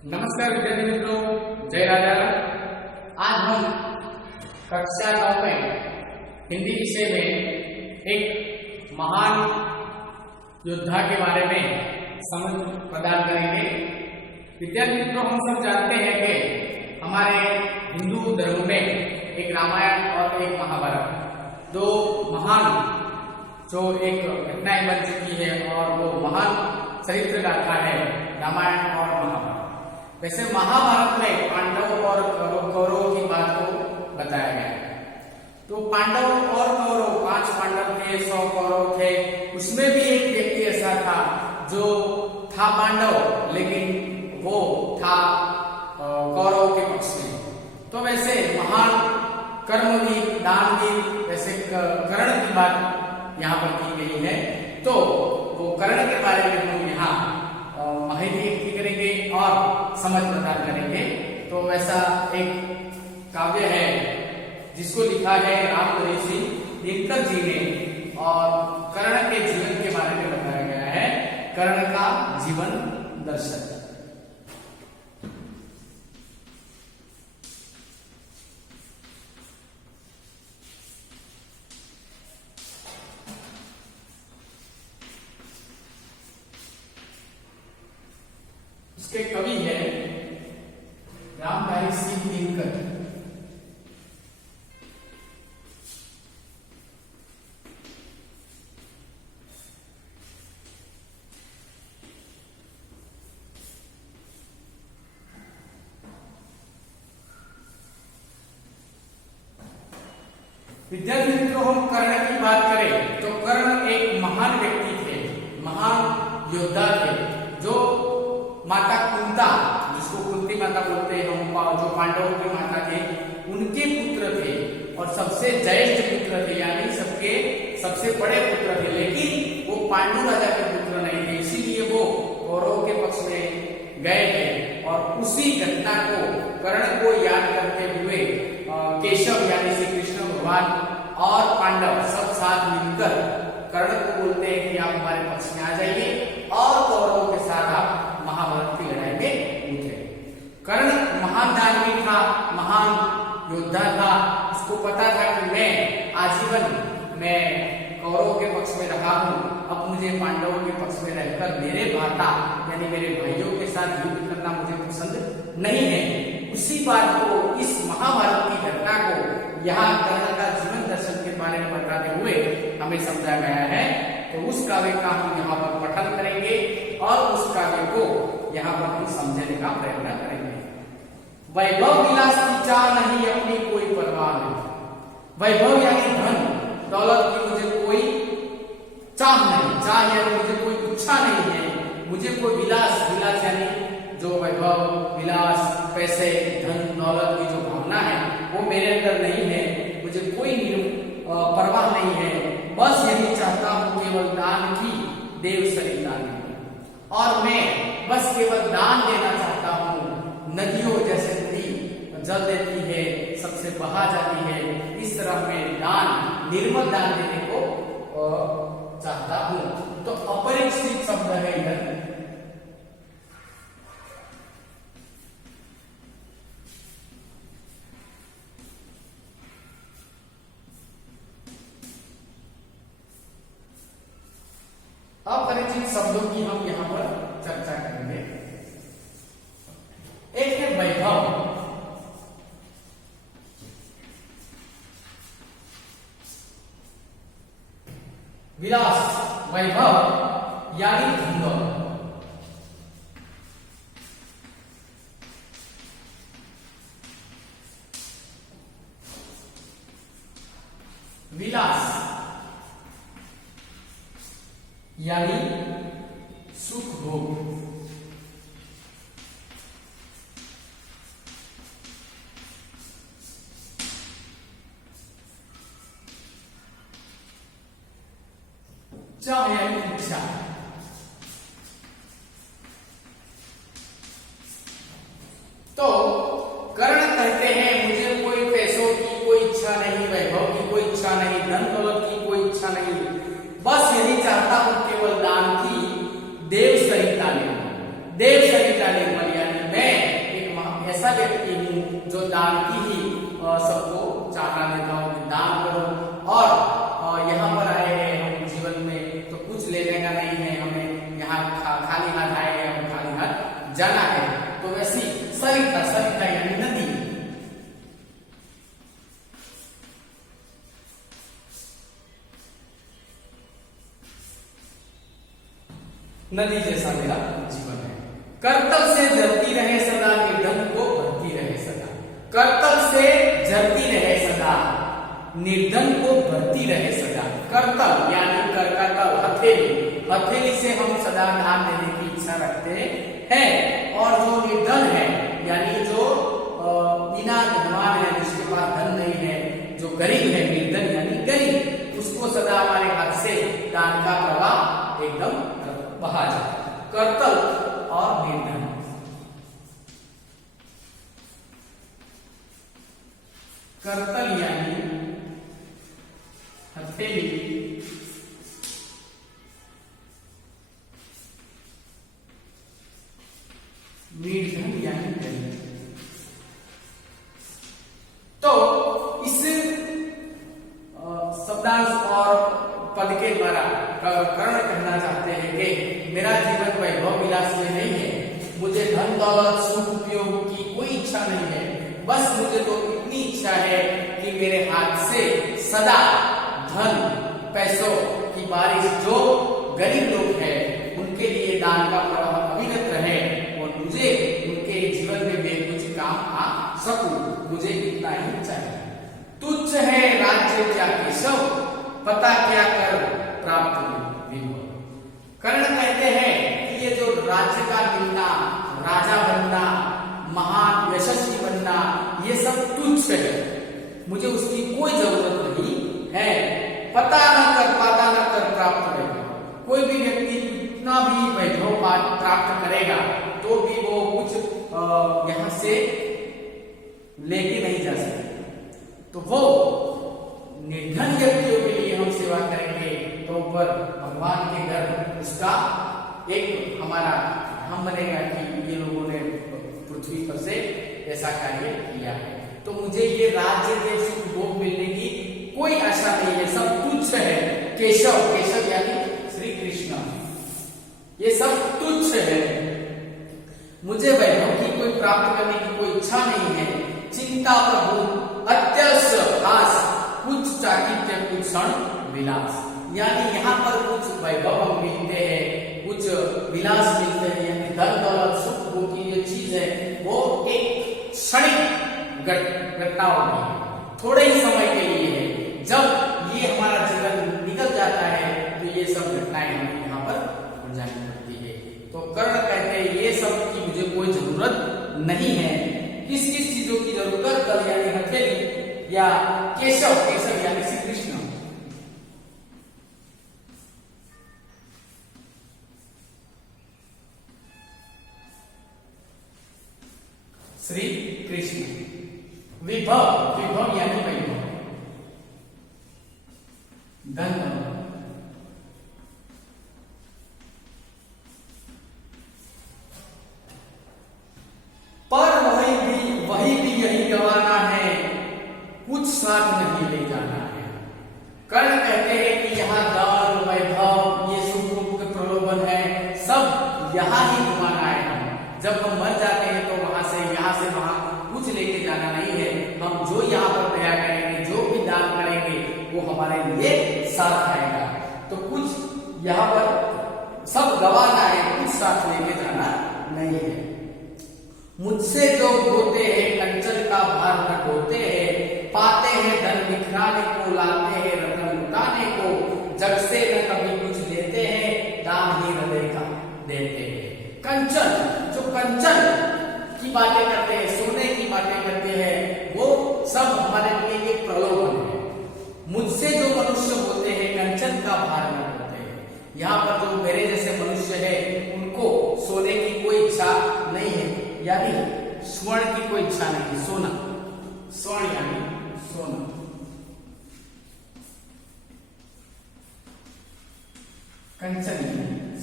नमस्कार विद्यार्थी मित्रों, जय राजा। आज हम कक्षा 9 में हिंदी विषय में एक महान योद्धा के बारे में समझ प्रदान करेंगे। विद्यार्थी मित्रों, हम सब जानते हैं कि हमारे हिंदू धर्म में एक रामायण और एक महाभारत, दो महान जो एक घटनाएं बन चुकी है और वो महान चरित्र गाथा है रामायण और महाभारत। वैसे महाभारत में पांडव और कौरवों की बात को बताया गया है। तो पांडव और कौरव, 5 पांडव थे, 100 कौरव थे। उसमें भी एक व्यक्ति ऐसा था जो था पांडव लेकिन वो था कौरव के पक्ष में। तो वैसे महान कर्मवीर, दानवीर, वैसे कर्ण की बात यहाँ पर की गई है। तो वो कर्ण के बारे में हम यहाँ माहिती करेंगे और समझ प्रदान करेंगे। तो वैसा एक काव्य है जिसको लिखा है रामधरी दिनकर जी ने और कर्ण के जीवन के बारे में बताया गया है। कर्ण का जीवन दर्शन। इसके कवि है रामधारी सिंह दिनकर। विद्यार्थी मित्रों, हम कर्ण की बात करें तो कर्ण एक महान व्यक्ति थे, महान योद्धा थे, जो माता कुंता, जिसको कुंती माता बोलते हैं हम, जो पांडवों के माता थे, उनके पुत्र थे और सबसे ज्येष्ठ पुत्र थे, यानी सबसे बड़े पुत्र थे। लेकिन वो पांडु राजा के पुत्र नहीं थे, इसीलिए वो कौरवों के पक्ष में गए थे। और उसी घटना को, कर्ण को याद करते हुए केशव यानी श्री कृष्ण भगवान और पांडव सब साथ मिलकर कर्ण को बोलते हैं कि आप हमारे पक्ष में आ जाइए और कौरवों के साथ आप महाभारत की लड़ाई में उठे। कर्ण महान दानवीर था, महान योद्धा था। इसको पता था कि मैं आजीवन कौरवों के पक्ष में रहा हूं, अब मुझे पांडवों के पक्ष में रहकर मेरे भ्राता यानी मेरे भाइयों के साथ युद्ध करना मुझे पसंद नहीं है। उसी बात को, इस महाभारत की घटना को यहाँ कर्ण का जीवन दर्शन के बारे में बताते हुए हमें समझा गया है। तो उस काव्य का हम यहाँ पर पठन करेंगे और उस काव्य को यहाँ पर हम समझने का प्रयत्न करेंगे। वैभव विलास की चाह नहीं, अपनी कोई परवाह नहीं। वैभव यानी धन दौलत की मुझे कोई चाह नहीं, चाह यानी मुझे कोई इच्छा नहीं है। मुझे कोई विलास यानी जो वैभव, विलास, पैसे, धन दौलत की जो भावना है वो मेरे अंदर नहीं है। मुझे कोई परवाह नहीं है। बस यही चाहता हूं केवल दान की देव सरिता ने, और मैं बस केवल दान देना चाहता हूं। नदियों जैसे नदी जल देती है, सबसे बहा जाती है, इस तरह मैं दान, निर्मल दान देने को चाहता हूं। तो अपरिचित शब्द है इधर। अपरिचित शब्दों की हम यहाँ पर चर्चा करेंगे। एक है वैभव। विलास, वैभव यानी धन दौलत। विलास यानी सुख भोग। चाह यानी इच्छा। तो कर्ण कहते हैं मुझे कोई पैसों की कोई इच्छा नहीं, वैभव की कोई इच्छा नहीं, धन दौलत की कोई इच्छा नहीं। बस यही चाहता हूं केवल दान की देव सरिता निर्मल, देव सरिता निर्मल यानी मैं जो दान की ही सबको चाहना देता हूँ कि दान करो, और यहाँ पर आए हैं हम जीवन में तो कुछ लेने का नहीं है, हमें यहाँ खाली हाथ आए हैं, हमें खाली हाथ जाना है। तो वैसी सरिता, सरिता यानी नदी, नदी जैसा मेरा जीवन है। करतल से जलती रहे सदा, निर्धन को भरती रहे सदा। करतल से जलती रहे सदा, निर्धन को भरती रहे सदा। करतल यानी कर का तल, हथेली, हथेली से हम सदा दान देने की इच्छा रखते हैं। और जो निर्धन है यानी जो बिना धनवान है, जिसके पास धन नहीं है, जो गरीब है, निर्धन यानी गरीब, उसको सदा हमारे हाथ से दान का प्रवाह एकदम बहा जाए। करतल और निर्धन, करतल यानी हथेली, निर्धन यानी गरीब। तो इस शब्दांश और पद के द्वारा कर्ण कहना चाहते हैं कि मेरा जीवन वैभव विलास में नहीं है, मुझे धन दौलत सुख उपयोग की कोई इच्छा नहीं है, बस मुझे तो इतनी इच्छा है कि मेरे हाथ से सदा धन पैसों की बारिश, जो गरीब लोग हैं उनके लिए दान का प्रवाह अविरत रहे, और मुझे उनके जीवन में मैं कुछ काम आ सकूं, मुझे इतना ही चाहिए। तुच्छ है राज्य क्या केशव, पता क्या कर प्राप्त विभव। कर्ण कहते हैं कि ये जो राज्य का मिलना, राजा बनना, महान यशस्वी बनना, ये सब तुच्छ है, मुझे उसकी कोई जरूरत नहीं है। पता न कर, पाता न कर प्राप्त वैभव। कोई भी व्यक्ति कितना भी वैभव प्राप्त करेगा तो भी वो कुछ यहाँ से लेके नहीं जा सकते। तो वो निर्धन व्यक्तियों के लिए हम सेवा करेंगे तो ऊपर भगवान के घर उसका एक हमारा हम बनेगा कि ये लोगों ने पृथ्वी पर से ऐसा कार्य किया है। तो मुझे ये राज्य देश सुख भोग मिलने की कोई आशा नहीं है, सब तुच्छ है। केशव, केशव यानी श्री कृष्ण, ये सब तुच्छ है, मुझे वैभव की कोई प्राप्त करने की कोई इच्छा नहीं है। चिंता प्रभु अत्यल्प हास, कुछ चाकित्य कुछ क्षण विलास, यानी यहाँ पर कुछ वैभव हम मिलते हैं, कुछ विलास मिलते हैं, यानी धन दौलत सुख भोग की जो चीज है वो एक क्षणिक घटनाओं में थोड़े ही समय के लिए है। जब ये हमारा जीवन निकल जाता है तो ये सब घटनाएं हमें यहाँ पर हो जानी पड़ती है। तो कर्ण कहते हैं ये सब की मुझे कोई जरूरत नहीं है। किस किस चीजों की जरूरत? कल यानी हथेली, या केशव, केशव यानी श्री कृष्ण। श्री कृष्ण। विभव, विभव यानी वैभव, धन, पर वही भी यही गवाना है, कुछ साथ नहीं ले जाना है। कर्ण कहते हैं कि यहाँ धन वैभव ये सुख के प्रलोभन है, सब यहाँ ही घुमाना है। जब हम मर जाते हैं तो वहां से यहाँ से वहां कुछ लेके जाना नहीं है। हम जो यहाँ पर दया करेंगे, जो भी दान करेंगे वो हमारे लिए साथ आएगा। तो कुछ यहाँ पर सब गवाना है, कुछ साथ लेके जाना नहीं है। मुझसे जो होते हैं कंचन का भार न ढोते हैं, पाते हैं धन बिखराने को, लाते हैं रतन लुटाने को, जग से न कभी कुछ लेते हैं, दान ही हृदय का देते हैं। कंचन, जो कंचन की बातें करते हैं, सोने की बातें करते हैं, वो सब हमारे लिए एक प्रलोभन है। मुझसे जो मनुष्य होते हैं कंचन का भार न ढोते हैं, यहाँ पर जो मेरे जैसे मनुष्य है उनको सोने की कोई इच्छा नहीं है, यानी स्वर्ण की कोई इच्छा नहीं। सोना, स्वर्ण यानी सोना, कंचन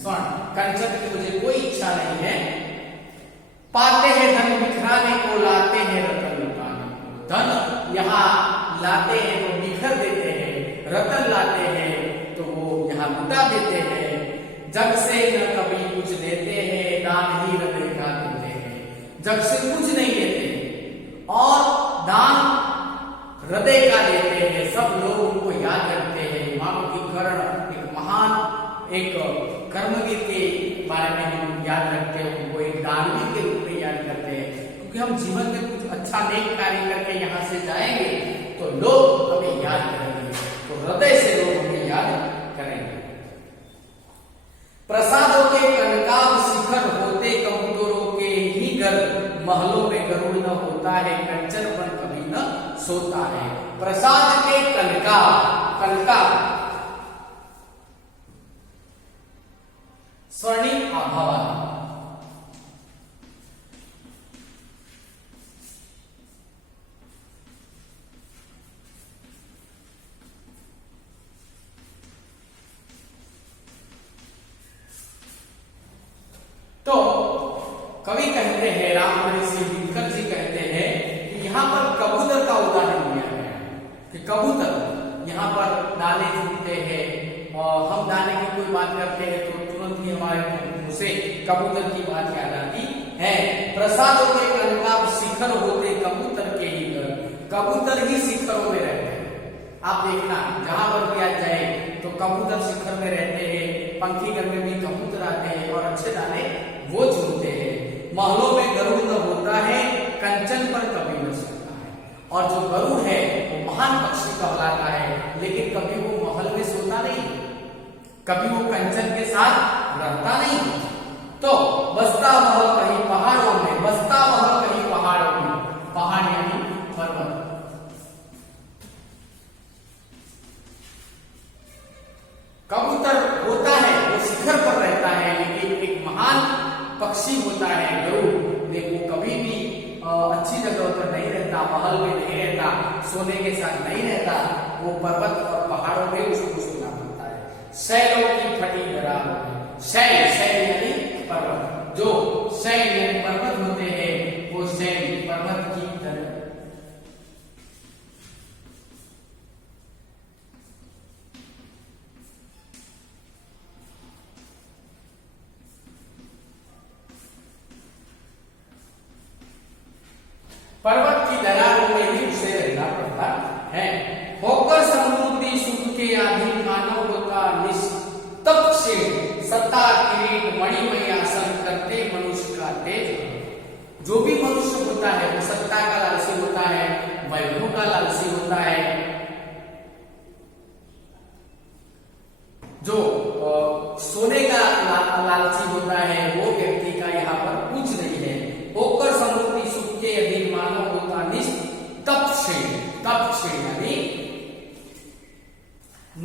स्वर्ण, कंचन की मुझे कोई इच्छा नहीं है। पाते हैं धन बिखराने को, लाते हैं रतन लुटाने लाते हैं तो बिखर देते हैं, रतन लाते हैं तो वो यहाँ लुटा देते हैं। जग से न कभी कुछ देते हैं, दान ही हृदय का देते हैं। जग से कुछ नहीं लेते और दान हृदय का देते हैं। सब लोग उनको याद रखते हैं। मानव की कर्ण एक महान एक कर्मवीर के बारे में हम याद रखते हैं, उनको एक दानवीर के रूप में याद करते हैं, क्योंकि हम जीवन में कुछ अच्छा नेक कार्य करके यहाँ से जाएंगे तो लोग हमें याद करेंगे, तो हृदय से लोग हमें याद करेंगे। प्रसादों के कनकाब शिखर होते कबूतरों के ही घर, महलों में गरुड़ न होता है, कंचन पर कभी न सोता है। प्रसाद के कनकाब, कनकाब स्वर्णिम आभा। तो कवि कहते हैं, रामहरि सिंह दिनकर जी कहते हैं कि यहाँ पर कबूतर का उदाहरण दिया गया है कि कबूतर यहाँ पर दाने चुनते हैं, और हम दाने की कोई बात करते हैं तो तुरंत ही हमारे मुंह से कबूतर की बात याद आती है। प्रसादों के कनकाब शिखर होते कबूतर के ही घर, कबूतर ही शिखरों में रहते हैं। आप देखना जहां पर भी आज जाए तो कबूतर शिखर में रहते हैं, पंखी घर में भी कबूतर आते हैं और अच्छे दाने वो चुनते हैं। महलों में गरुड़ न होता है, कंचन पर कभी न सोता है। और जो गरुड़ है वो महान पक्षी कहलाता है, लेकिन कभी वो महल में सोता नहीं, कभी वो कंचन के साथ रहता नहीं। तो बसता महल कहीं पहाड़ों में, बसता महल कहीं पहाड़ों में, पहाड़ यानी पर्वत। कबूतर होता है वो शिखर पर रहता है, लेकिन एक महान पक्षी होता है गरुड़, लेकिन वो कभी भी अच्छी जगह पर नहीं रहता, महल में नहीं रहता, सोने के साथ नहीं रहता, वो पर्वत और पहाड़ों में उसको सोना पड़ता है। शैलों की फटी दरार, शैल, शैल यानी पर्वत, जो शैल यानी पर्वत होते हैं वो शैल पर्वत की तरह। पर्वत की दरारों में ही उसे रहना पड़ता है। होकर समृद्धि सुख के अधीन मानव होता निस्तप से, सत्ता किरीट मणिमय आसन करते मनुष्य का तेज। जो भी मनुष्य होता है वो सत्ता का लालसी होता है, वैभव का लालसी होता है। जो सोने का लालची होता है वो व्यक्ति का यहाँ पर कुछ नहीं है। होकर समृद्धि सुख के अधीन मानव होता निस्तप से, तप से यानी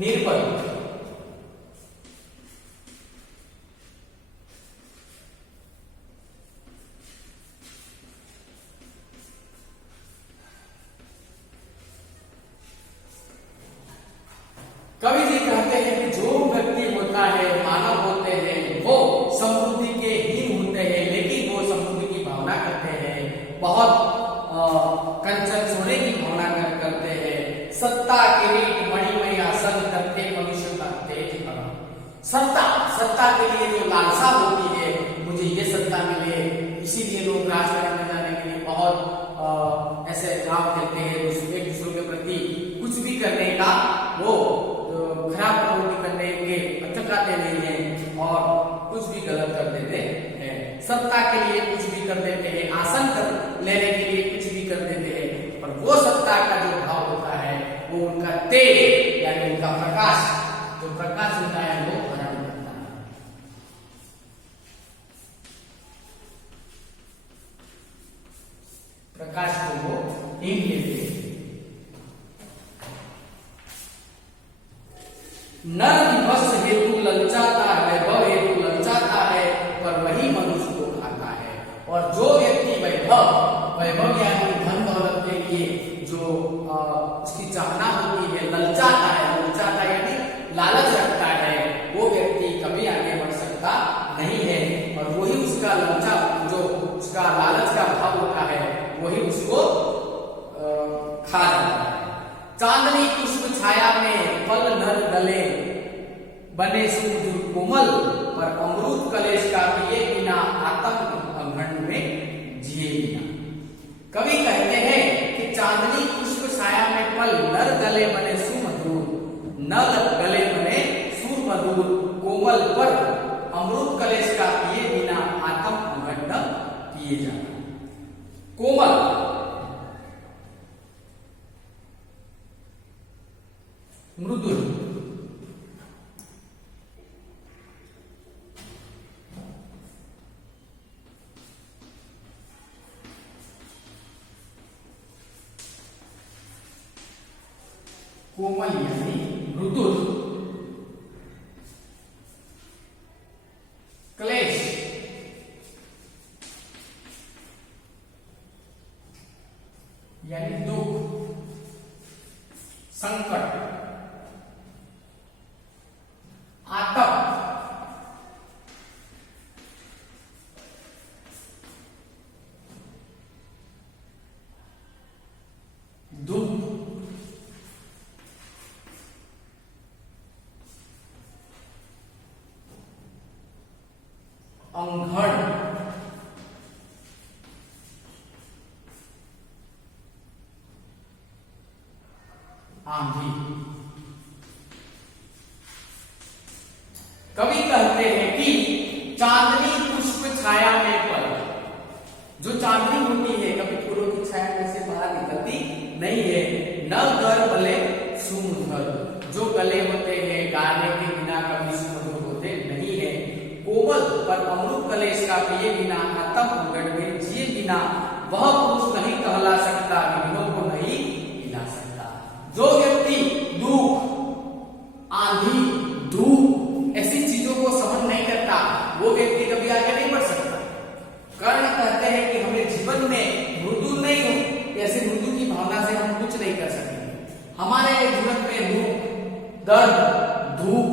निर्बल। कवि जी कहते हैं कि जो व्यक्ति होता है, मानव होते हैं, वो समृद्धि के हीन होते हैं, लेकिन वो समृद्धि की भावना करते हैं, बहुत कंचन सोने की भावना करते हैं। सत्ता किरीट मणिमय आसन करते मनुष्य का तेज बना। सत्ता, सत्ता के लिए जो लालसा होती है, मुझे ये सत्ता मिले, इसीलिए लोग राजकारण में जाने के लिए बहुत ऐसे काम करते हैं, एक दूसरों के प्रति कुछ भी करने का वो खराब प्रवृत्ति करने के अटकाते नहीं है और कुछ भी गलत कर देते हैं। सत्ता के लिए कुछ भी कर देते हैं, आसन कर लेने के लिए कुछ भी कर देते हैं, पर वो सत्ता का जो भाव होता है वो उनका तेज यानी उनका प्रकाश, जो प्रकाश होता है वो हरण करता है। प्रकाश को वो हीन लेते हैं। नर विभस हेतु ललचाता है, वैभव हेतु ललचाता है, पर वही मनुष्य को खाता है। और जो व्यक्ति वैभव, वैभव यानी धन दौलत के लिए जो उसकी चाहना होती है, ललचाता है, ललचाता यानी लालच रखता है, वो व्यक्ति कभी आगे बढ़ सकता नहीं है। और वही उसका ललचा, जो उसका लालच का भाव होता है, वही उसको खा जाता है। चांदनी पुष्प छाया में फल नर गले बने सुमधुर कोमल, पर अमृत कलेश का पिए बिना आत्म अघंड में जिए बिना। कवि कहते हैं कि चांदनी पुष्प छाया में फल नर गले बने सुमधुर, नर गले बने सुमधुर कोमल, पर अमृत कलेश का पिए बिना आत्म अघंड किए जाना। कोमल, मृदुल, कोमल यानी मृदुल, क्लेश यानी दुख, संकट, आतप, दुख, अंधड़, आंधी। कवि कहते हैं कि चांदनी पुष्प छाया में फल, जो चांदनी होती है कभी फूलों की छाया में से बाहर निकलती नहीं है। न गर भले सुमधुर, जो गले होते हैं गाने के बिना कभी सुमधुर होते नहीं है। कोमल, पर अमृत कलेश का पिए बिना आत्म उगड़ में जिए बिना वह पुरुष नहीं कहला सकता, विघ्नों को नहीं हिला सकता। जो व्यक्ति दुख, आंधी, धूप ऐसी चीजों को सहन नहीं करता, वो व्यक्ति कभी आगे नहीं बढ़ सकता। कर्ण कहते हैं कि हमें जीवन में मृदु नहीं हो, ऐसे मृदु की भावना से हम कुछ नहीं कर सकेंगे। हमारे जीवन में दुख, दर्द, धूप,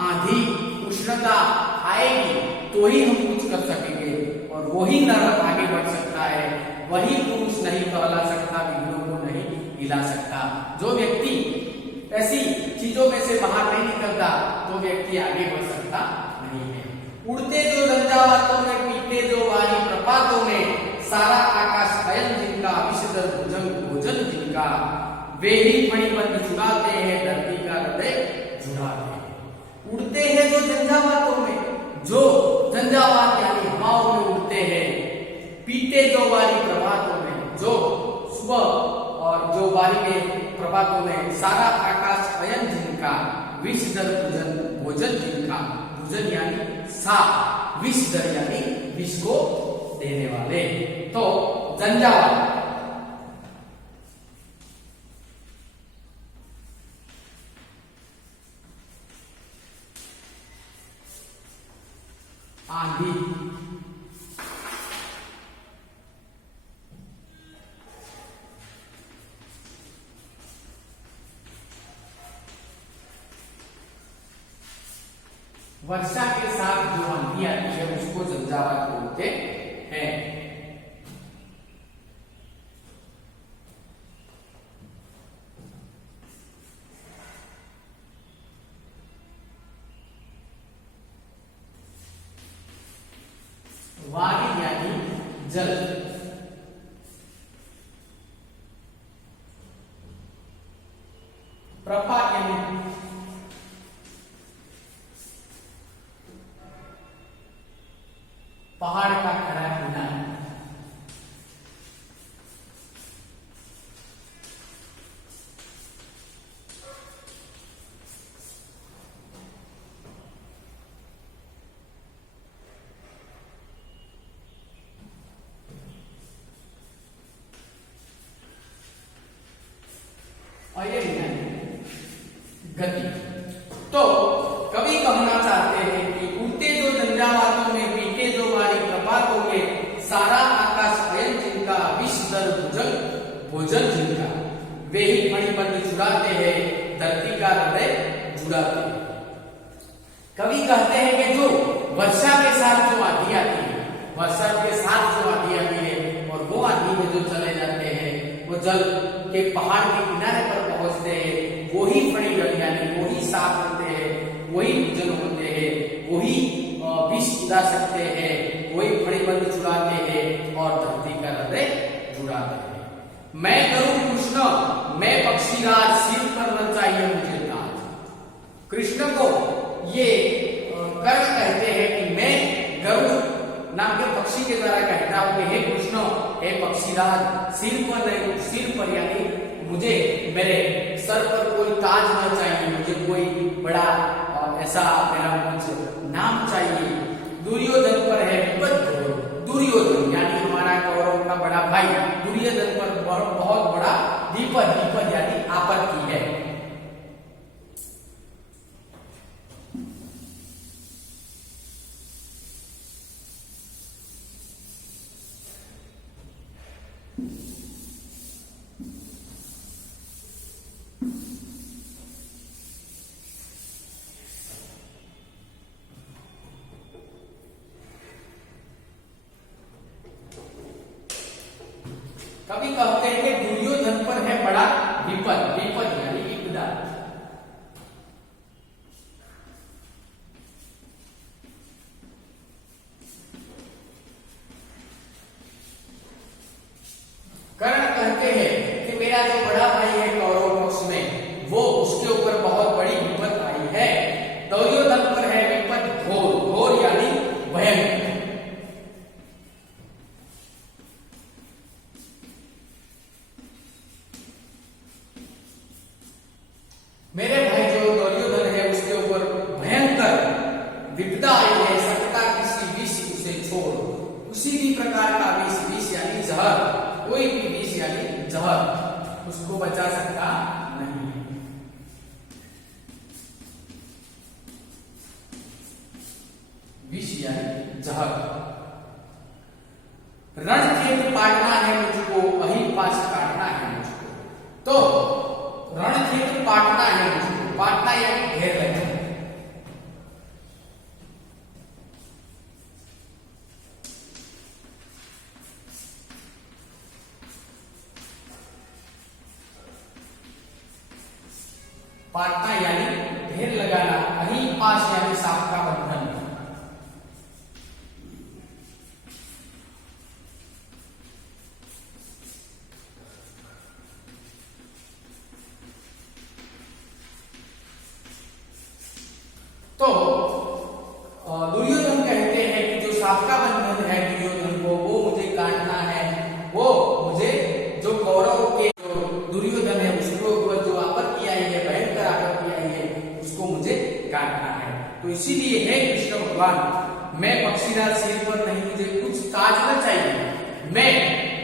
आंधी, उष्णता आएगी तो ही हम कुछ कर सकेंगे, और वही नर आगे बढ़ सकता है, वही पुरुष नहीं कहला सकता, विघ्नों को नहीं हिला सकता। जो व्यक्ति ऐसी चीजों में से बाहर नहीं निकलता तो व्यक्ति आगे बढ़ सकता नहीं है। उड़ते जो झंझावातों में, पीते जो वारी प्रपातों में, सारा आकाश अयन जिनका, विषधर भुजंग भोजन जिनका, वे ही मणिबंध चुराते हैं, धरती का हृदय जुड़ाते हैं। उड़ते हैं जो झंझावातों में, जो झंझावात यानी हवाओं में उड़ते हैं। पीते जो वारी प्रभातों में, जो सुबह और जो वारी में प्रभातों में, सारा आकाश अयन जिनका, विषधर भुजन भोजन जिनका, भुजन यानी साप, विषधर यानी विष को देने वाले। तो झंझावात, आंधी, वर्षा के साथ जो आंधी आती है उसको झंझावात बोलते हैं। वारी यानी जल, प्रपात यानी पहाड़ का खड़ा किनारा, अयन यानी गति। तो कवि कहना चाहते हैं कि उड़ते जो झंझावातों में, पीते जो वारी प्रपातों में, सारा आकाश अयन जिनका, विषधर भुजंग भोजन जिनका, वे ही मणिबंध चुराते हैं, धरती का हृदय जुड़ाते हैं। कवि कहते हैं कि जो वर्षा के साथ जो आंधी आती है, वर्षा के साथ जो आंधी आती है और वो आंधी में जो चले जाते हैं, वो जल के पहाड़ के किनारे पर पहुंचते होते हैं, वही फणिगल यानी वही सांप होते हैं, वही भोजन होते हैं, वही विष उड़ा सकते हैं, वही फणिबंध छुड़ाते हैं और धरती का हृदय जुड़ाते हैं। मैं गरुड़ कृष्ण, मैं पक्षीराज, सिर पर न चाहिए मुझे ताज। कृष्ण को ये कर्ण कहते हैं कि मैं गरुड़ नाम के पक्षी के द्वारा कहता हूं कि हे कृष्ण, हे पक्षीराज, सिर पर नहीं, सिर पर यानी मुझे मेरे सर पर कोई ताज न चाहिए, मुझे कोई बड़ा ऐसा मेरा कुछ नाम चाहिए। दुर्योधन पर है विपद घोर, दुर्योधन यानी हमारा कौरव का बड़ा भाई दुर्योधन पर बहुत बड़ा विपद यानी आपत्ति है। कभी कहते हैं कि दुर्योधन पर है बड़ा विपद यानी विपदा। कर्ण कहते हैं कि मेरा जो बड़ा भाई है कौरव पक्ष में, वो उसके ऊपर बहुत बड़ी विपद आई है। दुर्योधन पर है विपद घोर, घोर यानी भयंकर। मेरे भाई जो दुर्योधन है उसके ऊपर भयंकर विपदा आई है। सकता किसी विष उसे छोड़, किसी भी प्रकार का विष यानी जहर, कोई भी विष यानी जहर उसको बचा सकता नहीं है। विष यानी जहर। रणक्षेत्र पाटना है मुझको, वही पास काटना है मुझको। तो रणक्षेत्र पाटना है मुझको, पाटना यानी घेर लेना। पाटना यानी ढेर लगाना, वही पास यानी सांप का बंधन। तो दुर्योधन कहते हैं कि जो सांप का बंधन है दुर्योधन को, वो मुझे काटना है, वो मुझे जो कौरव के जो दुर्योधन है उसको ऊपर जो आपत्ति आई है, भयंकर आपत्ति आई है, उसको मुझे काटना है। तो इसीलिए हे कृष्ण भगवान, मैं पक्षीराज सिर पर नहीं, मुझे कुछ ताज न चाहिए, मैं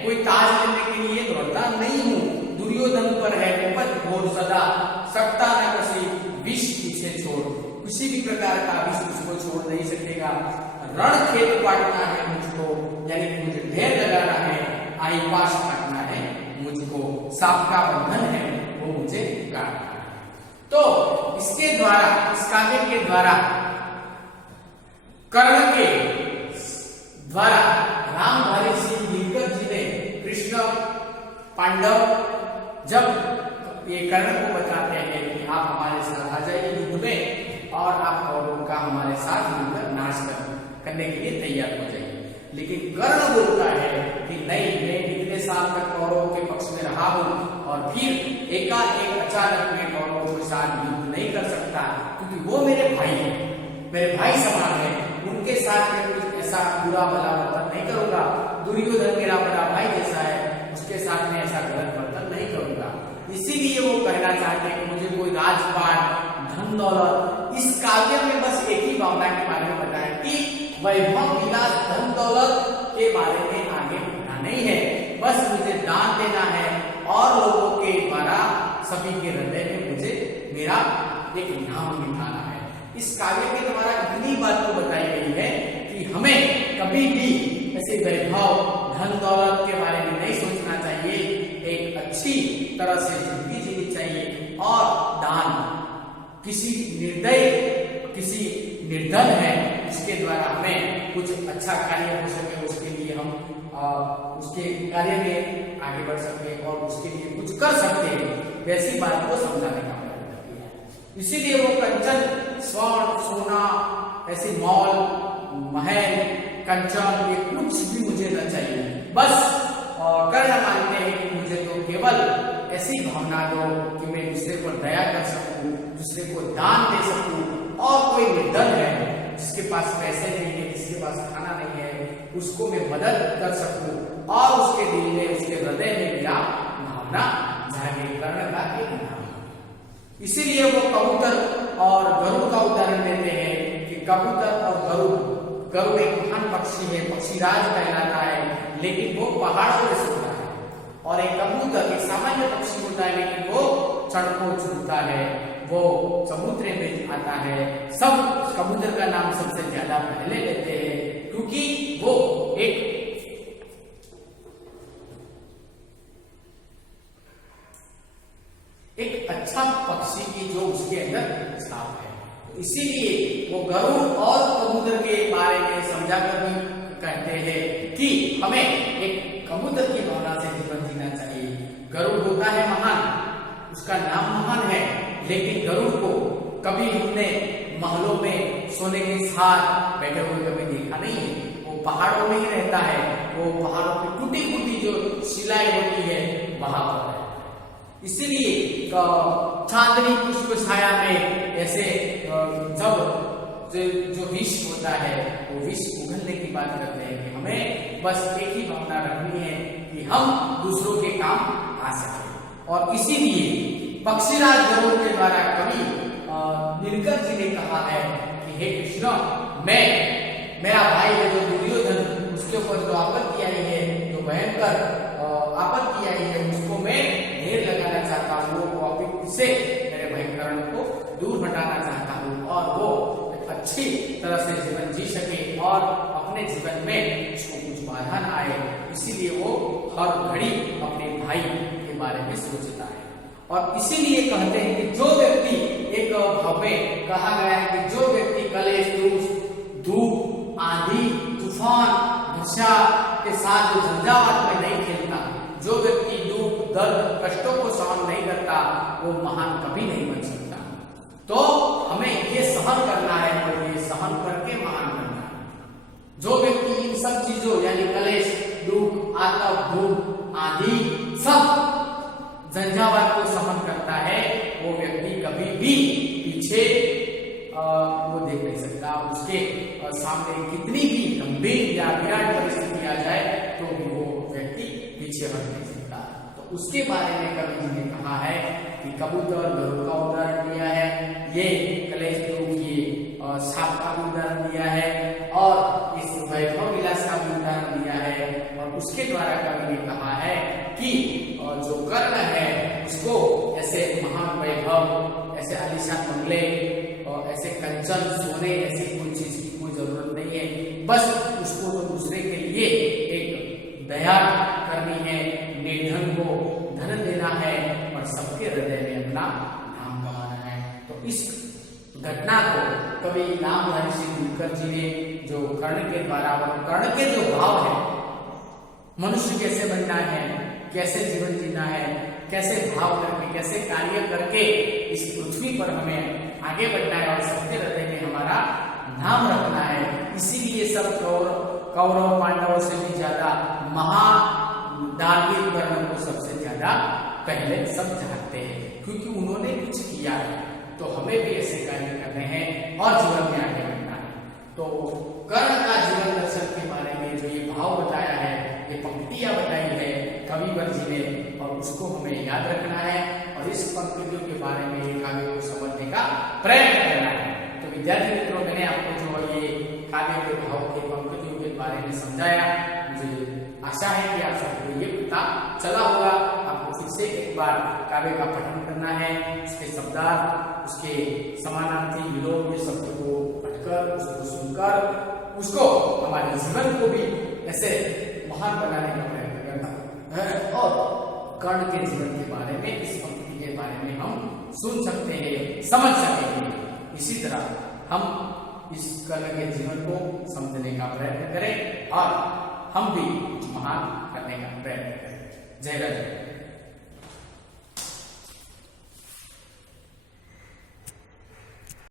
कोई ताज लेने के लिए दौड़ता नहीं हूँ। दुर्योधन पर है विपद घोर सदा, सकता न किसी विष पीछे छोड़, किसी भी प्रकार का विष उसको छोड़ नहीं सकेगा। रण खेत काटना है मुझको, यानी मुझे ढेर लगाना है, आई पास काटना है मुझको, सांप का बंधन है वो मुझे काटना है। तो इसके द्वारा, इस काव्य के द्वारा, कर्ण के द्वारा रामधारी सिंह दिनकर जी ने कृष्ण पांडव जब ये कर्ण को बताते हैं कि आप हमारे साथ आ जाइए युद्ध में और आप कौरवों का हमारे साथ मिलकर नाश करने के लिए तैयार हो जाइए, लेकिन कर्ण बोलता है कि नहीं, मैं इतने साल तक कौरवों के पक्ष में रहा हूं और फिर एकाएक अचानक मैं कौरवों के साथ युद्ध नहीं कर सकता, क्योंकि वो मेरे भाई है, मेरे भाई समान है, उनके साथ मैं कुछ ऐसा बुरा भला वर्तन नहीं करूंगा। दुर्योधन मेरा बड़ा भाई जैसा है, उसके साथ में ऐसा गलत वर्तन नहीं करूंगा। इसीलिए वो कहना चाहते हैं कि मुझे कोई राजपाट, धन दौलत, इस काव्य में बस एक ही भावना के बारे में बताया कि वैभव विलास धन दौलत के बारे में आगे बढ़ना नहीं है, बस मुझे दान देना है और लोगों के द्वारा सभी के हृदय में मुझे मेरा एक नाम मिटाना है। इस काव्य के द्वारा इतनी बात तो बताई गई है कि हमें कभी भी ऐसे वैभव धन दौलत के बारे में नहीं सोचना चाहिए, एक अच्छी तरह से जिंदगी जीनी चाहिए और दान किसी निर्धन है जिसके द्वारा हमें कुछ अच्छा कार्य हो सके, उसके लिए हम उसके कार्य में आगे बढ़ सके और उसके लिए कुछ कर सकते हैं, वैसी बात को समझाने का प्रयत्न किया है। इसीलिए वो कंचन, स्वर्ण, सोना, ऐसे मॉल, महल, कंचन, ये कुछ भी मुझे न चाहिए। बस कर्ण मानते हैं कि मुझे तो केवल ऐसी भावना दो कि मैं दूसरे पर दया कर सकूं, दूसरे को दान दे सकूं, और कोई निर्धन है जिसके पास पैसे नहीं है, जिसके पास खाना नहीं है, उसको मैं मदद कर सकूं और उसके दिल में, उसके हृदय में मेरा भावना जागे। कर्ण का एक नाम है। इसीलिए वो कबूतर और गरुड़ का उदाहरण देते हैं कि कबूतर और गरुड़, गरुड़ एक महान पक्षी है, पक्षीराज कहलाता है, लेकिन वो पहाड़ों में सोता है, और एक कबूतर एक सामान्य पक्षी होता है, लेकिन वो सड़कों चुनता है, वो समुद्र में आता है। सब कबूतर का नाम सबसे ज्यादा पहले लेते हैं क्योंकि वो एक अच्छा पक्षी की जो उसके अंदर छाप है, इसीलिए वो गरुड़ और कबूतर के बारे में समझाकर भी कहते हैं कि हमें एक कबूतर की भावना से जीवन जीना चाहिए। गरुड़ होता है महान, उसका नाम महान है, लेकिन गरुड़ को कभी हमने महलों में सोने के साथ बैठे हुए कभी देखा नहीं है। वो पहाड़ों में ही रहता है, वो पहाड़ों की टूटी फूटी जो शिलाएं होती है वहां पर है। इसीलिए चांदनी पुष्प छाया में ऐसे जब जो विष होता है वो विष उगलने की बात करते हैं कि हमें बस एक ही भावना रखनी है कि हम दूसरों के काम आ सके। और इसीलिए पक्षीराज गरुड़ के द्वारा कवि नीलकंठ जी ने कहा है कि हे कृष्ण, मैं, मेरा भाई है जो दुर्योधन, उसके ऊपर जो आपत्ति आई है, जो भयंकर आपत्ति आई है, उसको मैं ढेर लगाना चाहता हूँ, वो से मेरे भाई कर्ण को दूर हटाना चाहता हूँ, और वो अच्छी तरह से जीवन जी सके और अपने जीवन में उसको कुछ बाधा न आए। इसीलिए वो हर घड़ी अपने भाई के बारे में सोचता है। और इसीलिए कहते हैं कि जो व्यक्ति, एक भाव में कहा गया है कि जो व्यक्ति कलेश, धूप, आंधी, तूफान, वर्षा के साथ जो झंझावात में नहीं खेलता, जो व्यक्ति दुख, दर्द, कष्टों को सहन नहीं करता, वो महान कभी नहीं बन सकता। तो हमें ये सहन करना है और ये सहन करके महान बनना है। जो व्यक्ति इन सब चीजों यानी कलेश, दुख, आतंक, धूप, आंधी, सब झंझावात को सहन करता है, वो व्यक्ति कभी भी पीछे वो देख नहीं सकता। उसके सामने कितनी भी गंभीर या विराट परिस्थिति आ जाए तो भी वो व्यक्ति पीछे हट नहीं सकता। तो उसके बारे में कवि जी ने कहा है कि कबूतर, गरुड़ का उदाहरण दिया है, ये कलेश, दुख, ये सांप का भी उदाहरण दिया है, और इस वैभव विलास का भी उदाहरण दिया है। और उसके द्वारा कवि ने कहा है कि जो कर्ण है उसको ऐसे महान वैभव, ऐसे आलीशान बंगले और ऐसे कंचन, सोने, ऐसी कोई चीज की कोई जरूरत नहीं है। बस उसको तो दूसरे के लिए एक दया करनी है, निर्धन को धन देना है और सबके हृदय में अपना नाम कमाना है। तो इस घटना को कवि नामधारी श्री नीलकंठ जी ने जो कर्ण के द्वारा, कर्ण के जो भाव है, मनुष्य कैसे बनना है, कैसे जीवन जीना है, कैसे भाव करके, कैसे कार्य करके इस पृथ्वी पर हमें आगे बढ़ना है और सबके हृदय में हमारा नाम रखना है। इसीलिए सब कौरव पांडवों से भी ज्यादा महादानवीर कर्ण को सबसे ज्यादा पहले सब जानते हैं, क्योंकि उन्होंने कुछ किया है। तो हमें भी ऐसे कार्य करने हैं और जीवन में आगे बढ़ना है। तो कर्ण का जीवन दर्शन के बारे में जो ये भाव बताया है, ये पंक्तियां बताई है कविवर जी ने, और उसको हमें याद रखना है और इस पंक्तियों के बारे में ये काव्य को समझने का प्रयत्न करना है। तो विद्यार्थी मित्रों, मैंने आपको जो ये काव्य के भाव के पंक्तियों के बारे में समझाया, मुझे आशा है कि आप सबको ये पता चला होगा। आपको फिर से एक बार काव्य का पठन करना है, उसके शब्दार्थ, उसके समानार्थी, विलोम, ये शब्द को पढ़कर, उसको सुनकर, उसको हमारे जीवन को भी ऐसे महान बनाने का प्रयत्न करना है। और कर्ण के जीवन के बारे में, इस पंक्ति के बारे में हम सुन सकते हैं, समझ सकेंगे। इसी तरह हम इस कर्ण के जीवन को समझने का प्रयत्न करें और हम भी कुछ महान करने का प्रयत्न करें। जय राजा।